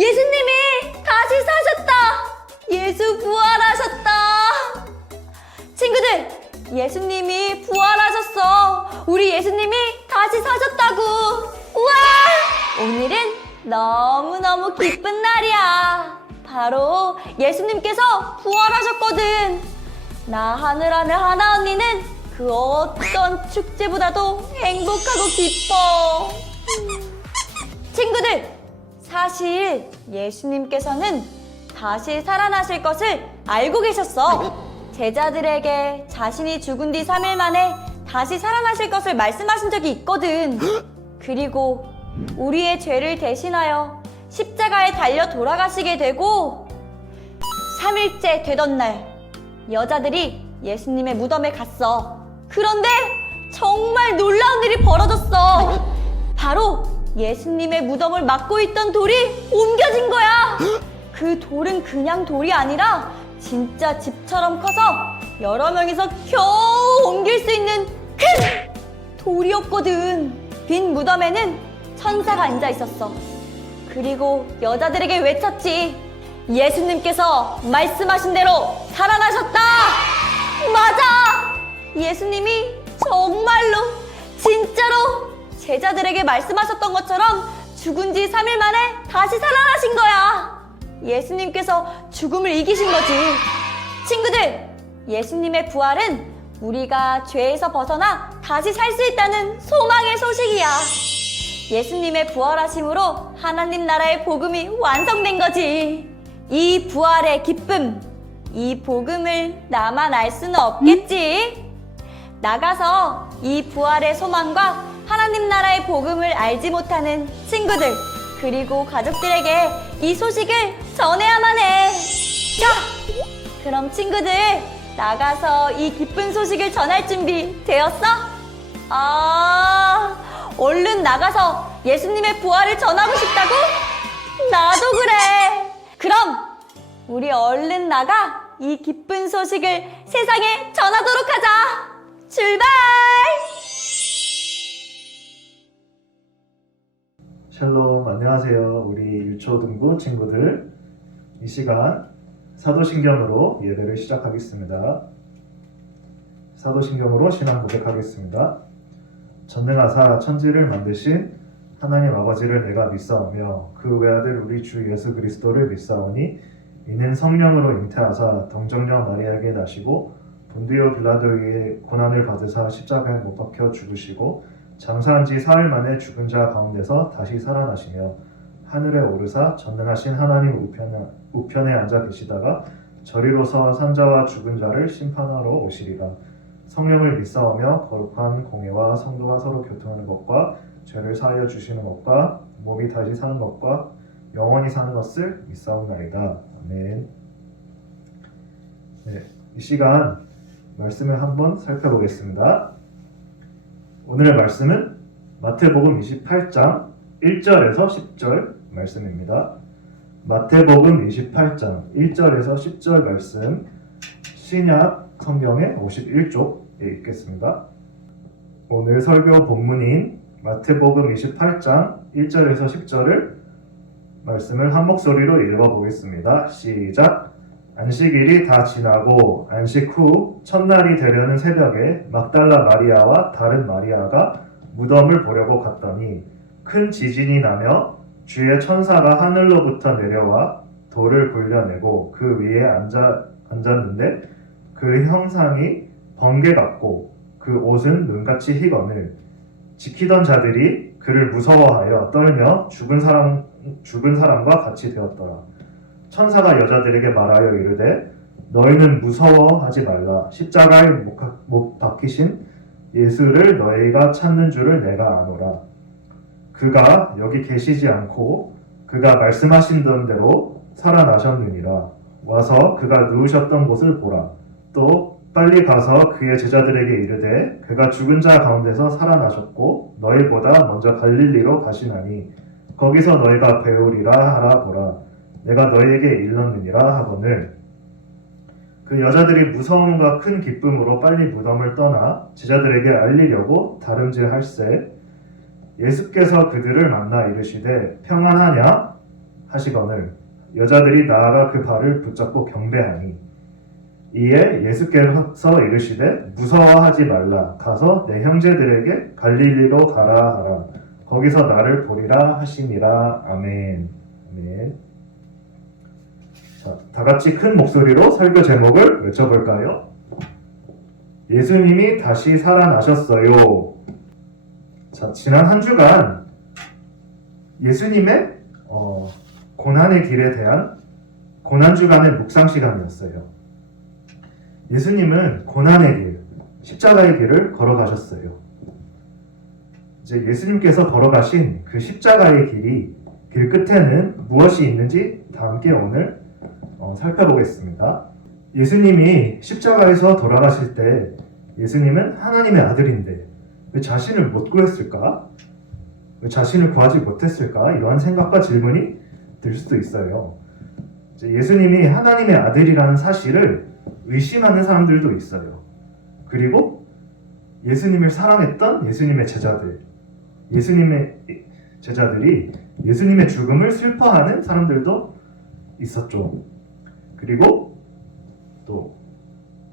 예수님이 다시 사셨다! 예수 부활하셨다! 친구들, 예수님이 부활하셨어! 우리 예수님이 다시 사셨다고! 우와! 오늘은 너무너무 기쁜 날이야! 바로 예수님께서 부활하셨거든! 나 하늘하늘 하나 언니는 그 어떤 축제보다도 행복하고 기뻐! 친구들, 사실 예수님께서는 다시 살아나실 것을 알고 계셨어. 제자들에게 자신이 죽은 뒤 3일 만에 다시 살아나실 것을 말씀하신 적이 있거든. 그리고 우리의 죄를 대신하여 십자가에 달려 돌아가시게 되고 3일째 되던 날 여자들이 예수님의 무덤에 갔어. 그런데 정말 놀라운 일이 벌어졌어. 바로 예수님의 무덤을 막고 있던 돌이 옮겨진 거야. 그 돌은 그냥 돌이 아니라 진짜 집처럼 커서 여러 명이서 겨우 옮길 수 있는 큰 돌이었거든. 빈 무덤에는 천사가 앉아 있었어. 그리고 여자들에게 외쳤지. 예수님께서 말씀하신 대로 살아나셨다. 맞아! 예수님이 정말로 진짜로 제자들에게 말씀하셨던 것처럼 죽은 지 3일 만에 다시 살아나신 거야. 예수님께서 죽음을 이기신 거지. 친구들, 예수님의 부활은 우리가 죄에서 벗어나 다시 살 수 있다는 소망의 소식이야. 예수님의 부활하심으로 하나님 나라의 복음이 완성된 거지. 이 부활의 기쁨, 이 복음을 나만 알 수는 없겠지. 나가서 이 부활의 소망과 하나님 나라의 복음을 알지 못하는 친구들, 그리고 가족들에게 이 소식을 전해야만 해. 자, 그럼 친구들, 나가서 이 기쁜 소식을 전할 준비 되었어? 얼른 나가서 예수님의 부활을 전하고 싶다고? 나도 그래. 그럼 우리 얼른 나가 이 기쁜 소식을 세상에 전하도록 하자. 출발! 샬롬, 안녕하세요. 우리 유초등부 친구들. 이 시간 사도신경으로 예배를 시작하겠습니다. 사도신경으로 신앙 고백하겠습니다. 전능하사 천지를 만드신 하나님 아버지를 내가 믿사오며 그 외아들 우리 주 예수 그리스도를 믿사오니 이는 성령으로 잉태하사 동정녀 마리아에게 나시고 본디오 빌라도에게 고난을 받으사 십자가에 못 박혀 죽으시고 장사한 지 사흘 만에 죽은 자 가운데서 다시 살아나시며 하늘에 오르사 전능하신 하나님 우편에 앉아 계시다가 저리로서 산자와 죽은 자를 심판하러 오시리라. 성령을 믿사오며 거룩한 공예와 성도와 서로 교통하는 것과 죄를 사하여 주시는 것과 몸이 다시 사는 것과 영원히 사는 것을 믿사옵나이다. 아멘. 네, 이 시간 말씀을 한번 살펴보겠습니다. 오늘의 말씀은 마태복음 28장 1절에서 10절 말씀입니다. 마태복음 28장 1절에서 10절 말씀, 신약 성경의 51쪽에 읽겠습니다. 오늘 설교 본문인 마태복음 28장 1절에서 10절을 말씀을 한 목소리로 읽어보겠습니다. 시작! 안식일이 다 지나고 안식 후 첫날이 되려는 새벽에 막달라 마리아와 다른 마리아가 무덤을 보려고 갔더니 큰 지진이 나며 주의 천사가 하늘로부터 내려와 돌을 굴려내고 그 위에 앉았는데 그 형상이 번개 같고 그 옷은 눈같이 희거늘. 지키던 자들이 그를 무서워하여 떨며 죽은 사람과 같이 되었더라. 천사가 여자들에게 말하여 이르되 너희는 무서워하지 말라. 십자가에 못 박히신 예수를 너희가 찾는 줄을 내가 아노라. 그가 여기 계시지 않고 그가 말씀하신 대로 살아나셨느니라. 와서 그가 누우셨던 곳을 보라. 또 빨리 가서 그의 제자들에게 이르되 그가 죽은 자 가운데서 살아나셨고 너희보다 먼저 갈릴리로 가시나니 거기서 너희가 배우리라 하라 보라. 내가 너희에게 일렀느니라 하거늘. 그 여자들이 무서움과 큰 기쁨으로 빨리 무덤을 떠나 제자들에게 알리려고 다름질할세 예수께서 그들을 만나 이르시되 평안하냐 하시거늘 여자들이 나아가 그 발을 붙잡고 경배하니 이에 예수께서 이르시되 무서워하지 말라 가서 내 형제들에게 갈릴리로 가라 하라 거기서 나를 보리라 하시니라. 아멘. 아멘. 자, 다 같이 큰 목소리로 설교 제목을 외쳐볼까요? 예수님이 다시 살아나셨어요. 자, 지난 한 주간 예수님의 고난의 길에 대한 고난주간의 묵상 시간이었어요. 예수님은 고난의 길, 십자가의 길을 걸어가셨어요. 이제 예수님께서 걸어가신 그 십자가의 길이 길 끝에는 무엇이 있는지 다 함께 오늘 살펴보겠습니다. 예수님이 십자가에서 돌아가실 때 예수님은 하나님의 아들인데 왜 자신을 못 구했을까? 왜 자신을 구하지 못했을까? 이러한 생각과 질문이 들 수도 있어요. 이제 예수님이 하나님의 아들이라는 사실을 의심하는 사람들도 있어요. 그리고 예수님을 사랑했던 예수님의 제자들이 예수님의 죽음을 슬퍼하는 사람들도 있었죠. 그리고 또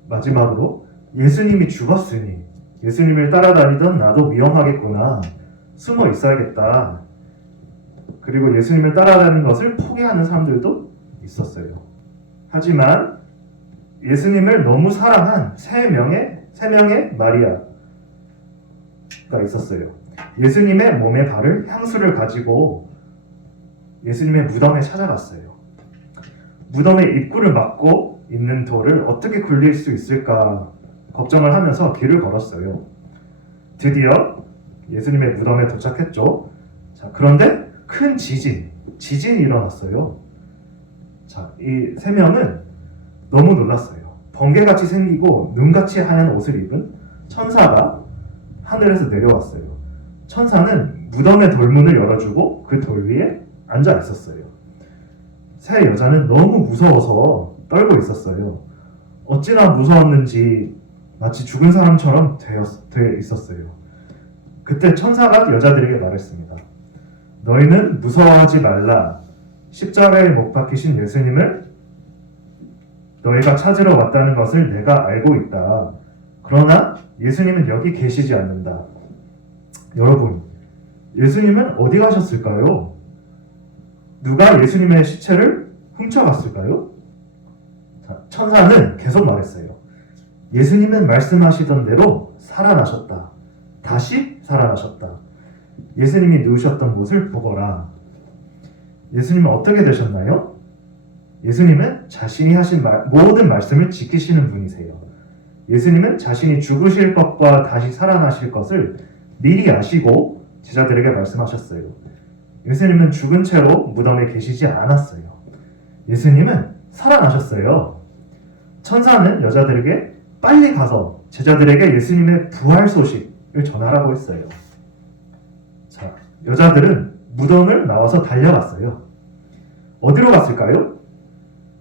마지막으로 예수님이 죽었으니 예수님을 따라다니던 나도 위험하겠구나. 숨어 있어야겠다. 그리고 예수님을 따라다니는 것을 포기하는 사람들도 있었어요. 하지만 예수님을 너무 사랑한 세 명의 마리아가 있었어요. 예수님의 몸에 바를 향수를 가지고 예수님의 무덤에 찾아갔어요. 무덤의 입구를 막고 있는 돌을 어떻게 굴릴 수 있을까 걱정을 하면서 길을 걸었어요. 드디어 예수님의 무덤에 도착했죠. 자, 그런데 큰 지진이 일어났어요. 자, 이 세 명은 너무 놀랐어요. 번개같이 생기고 눈같이 하얀 옷을 입은 천사가 하늘에서 내려왔어요. 천사는 무덤의 돌문을 열어주고 그 돌 위에 앉아 있었어요. 세 여자는 너무 무서워서 떨고 있었어요. 어찌나 무서웠는지 마치 죽은 사람처럼 되어 있었어요. 그때 천사가 여자들에게 말했습니다. 너희는 무서워하지 말라. 십자가에 못 박히신 예수님을 너희가 찾으러 왔다는 것을 내가 알고 있다. 그러나 예수님은 여기 계시지 않는다. 여러분, 예수님은 어디 가셨을까요? 누가 예수님의 시체를 훔쳐갔을까요? 자, 천사는 계속 말했어요. 예수님은 말씀하시던 대로 살아나셨다. 다시 살아나셨다. 예수님이 누우셨던 곳을 보거라. 예수님은 어떻게 되셨나요? 예수님은 자신이 하신 모든 말씀을 지키시는 분이세요. 예수님은 자신이 죽으실 것과 다시 살아나실 것을 미리 아시고 제자들에게 말씀하셨어요. 예수님은 죽은 채로 무덤에 계시지 않았어요. 예수님은 살아나셨어요. 천사는 여자들에게 빨리 가서 제자들에게 예수님의 부활 소식을 전하라고 했어요. 자, 여자들은 무덤을 나와서 달려갔어요. 어디로 갔을까요?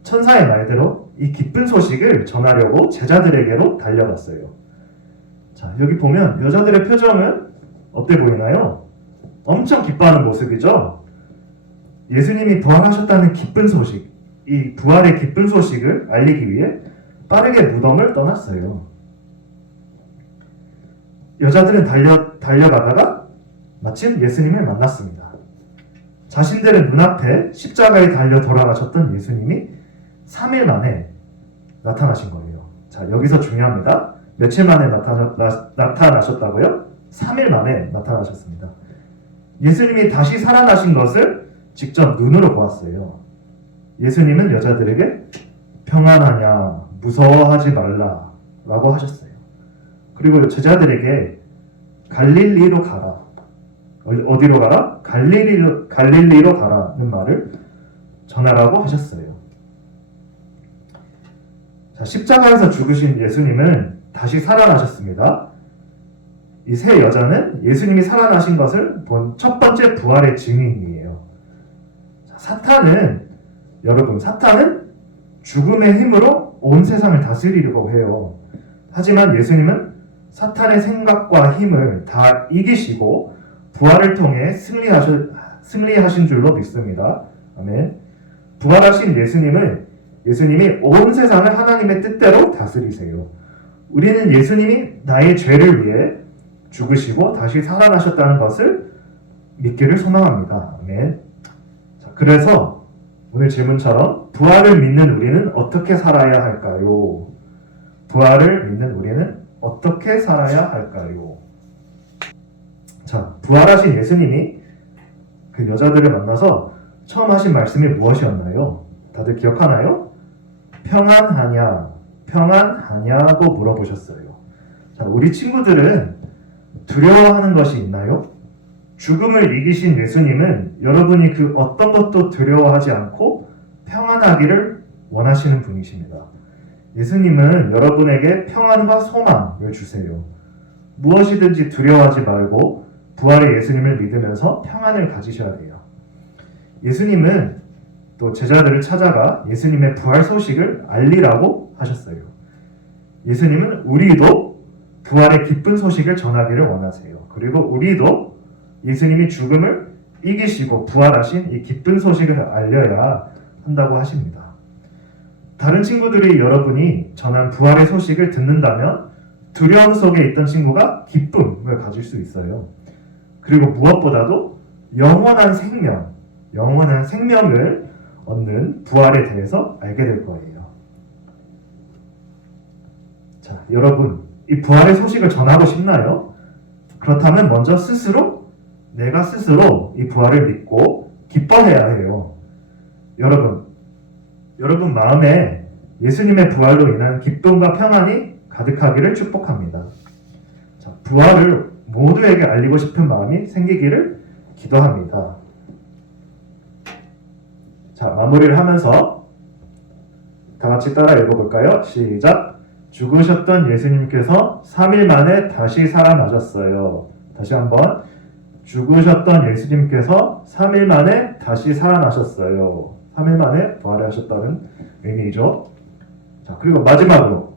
천사의 말대로 이 기쁜 소식을 전하려고 제자들에게로 달려갔어요. 자, 여기 보면 여자들의 표정은 어때 보이나요? 엄청 기뻐하는 모습이죠? 예수님이 부활하셨다는 기쁜 소식, 이 부활의 기쁜 소식을 알리기 위해 빠르게 무덤을 떠났어요. 여자들은 달려가다가 마침 예수님을 만났습니다. 자신들의 눈앞에 십자가에 달려 돌아가셨던 예수님이 3일 만에 나타나신 거예요. 자, 여기서 중요합니다. 며칠 만에 나타나셨다고요? 3일 만에 나타나셨습니다. 예수님이 다시 살아나신 것을 직접 눈으로 보았어요. 예수님은 여자들에게 평안하냐, 무서워하지 말라 라고 하셨어요. 그리고 제자들에게 갈릴리로 가라. 어디로 가라? 갈릴리로 가라는 말을 전하라고 하셨어요. 자, 십자가에서 죽으신 예수님은 다시 살아나셨습니다. 이 세 여자는 예수님이 살아나신 것을 본 첫 번째 부활의 증인이에요. 자, 사탄은 죽음의 힘으로 온 세상을 다스리려고 해요. 하지만 예수님은 사탄의 생각과 힘을 다 이기시고 부활을 통해 승리하신 줄로 믿습니다. 아멘. 부활하신 예수님이 온 세상을 하나님의 뜻대로 다스리세요. 우리는 예수님이 나의 죄를 위해 죽으시고 다시 살아나셨다는 것을 믿기를 소망합니다. 아멘. 자, 그래서 오늘 질문처럼 부활을 믿는 우리는 어떻게 살아야 할까요? 부활을 믿는 우리는 어떻게 살아야 할까요? 자, 부활하신 예수님이 그 여자들을 만나서 처음 하신 말씀이 무엇이었나요? 다들 기억하나요? 평안하냐고 물어보셨어요. 자, 우리 친구들은 두려워하는 것이 있나요? 죽음을 이기신 예수님은 여러분이 그 어떤 것도 두려워하지 않고 평안하기를 원하시는 분이십니다. 예수님은 여러분에게 평안과 소망을 주세요. 무엇이든지 두려워하지 말고 부활의 예수님을 믿으면서 평안을 가지셔야 돼요. 예수님은 또 제자들을 찾아가 예수님의 부활 소식을 알리라고 하셨어요. 예수님은 우리도 부활의 기쁜 소식을 전하기를 원하세요. 그리고 우리도 예수님이 죽음을 이기시고 부활하신 이 기쁜 소식을 알려야 한다고 하십니다. 다른 친구들이 여러분이 전한 부활의 소식을 듣는다면 두려움 속에 있던 친구가 기쁨을 가질 수 있어요. 그리고 무엇보다도 영원한 생명을 얻는 부활에 대해서 알게 될 거예요. 자, 여러분, 이 부활의 소식을 전하고 싶나요? 그렇다면 먼저 내가 스스로 이 부활을 믿고 기뻐해야 해요. 여러분 마음에 예수님의 부활로 인한 기쁨과 평안이 가득하기를 축복합니다. 자, 부활을 모두에게 알리고 싶은 마음이 생기기를 기도합니다. 자, 마무리를 하면서 다 같이 따라 읽어볼까요? 시작! 죽으셨던 예수님께서 3일 만에 다시 살아나셨어요. 다시 한번. 죽으셨던 예수님께서 3일 만에 다시 살아나셨어요. 3일 만에 부활하셨다는 의미죠. 자, 그리고 마지막으로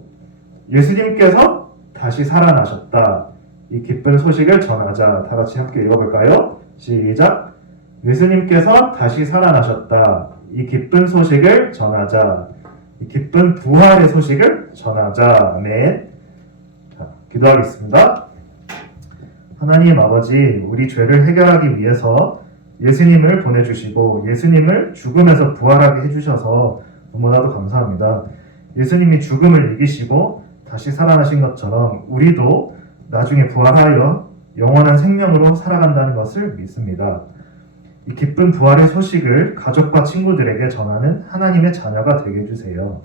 예수님께서 다시 살아나셨다. 이 기쁜 소식을 전하자. 다 같이 함께 읽어볼까요? 시작! 예수님께서 다시 살아나셨다. 이 기쁜 소식을 전하자. 이 기쁜 부활의 소식을 전하자. 아멘. 자, 기도하겠습니다. 하나님 아버지, 우리 죄를 해결하기 위해서 예수님을 보내주시고 예수님을 죽음에서 부활하게 해주셔서 너무나도 감사합니다. 예수님이 죽음을 이기시고 다시 살아나신 것처럼 우리도 나중에 부활하여 영원한 생명으로 살아간다는 것을 믿습니다. 이 기쁜 부활의 소식을 가족과 친구들에게 전하는 하나님의 자녀가 되게 해주세요.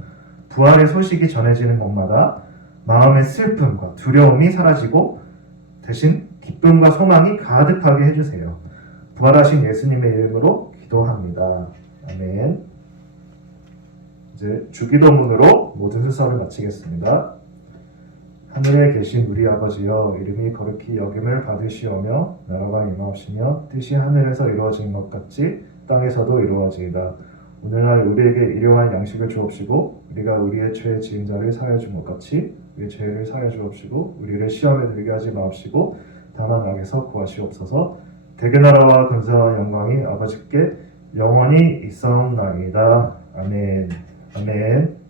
부활의 소식이 전해지는 곳마다 마음의 슬픔과 두려움이 사라지고 대신 기쁨과 소망이 가득하게 해주세요. 부활하신 예수님의 이름으로 기도합니다. 아멘. 이제 주기도문으로 모든 순서를 마치겠습니다. 하늘에 계신 우리 아버지여, 이름이 거룩히 여김을 받으시오며 나라가 임하옵시며 뜻이 하늘에서 이루어진 것 같이 땅에서도 이루어지이다. 오늘날 우리에게 일용할 양식을 주옵시고 우리가 우리의 죄 지은 자를 사하여 준 것 같이 우리의 죄를 사하여 주옵시고 우리를 시험에 들게 하지 마옵시고 다만 악에서 구하시옵소서. 대개 나라와 근사와 영광이 아버지께 영원히 있사옵나이다. 아멘. 아멘.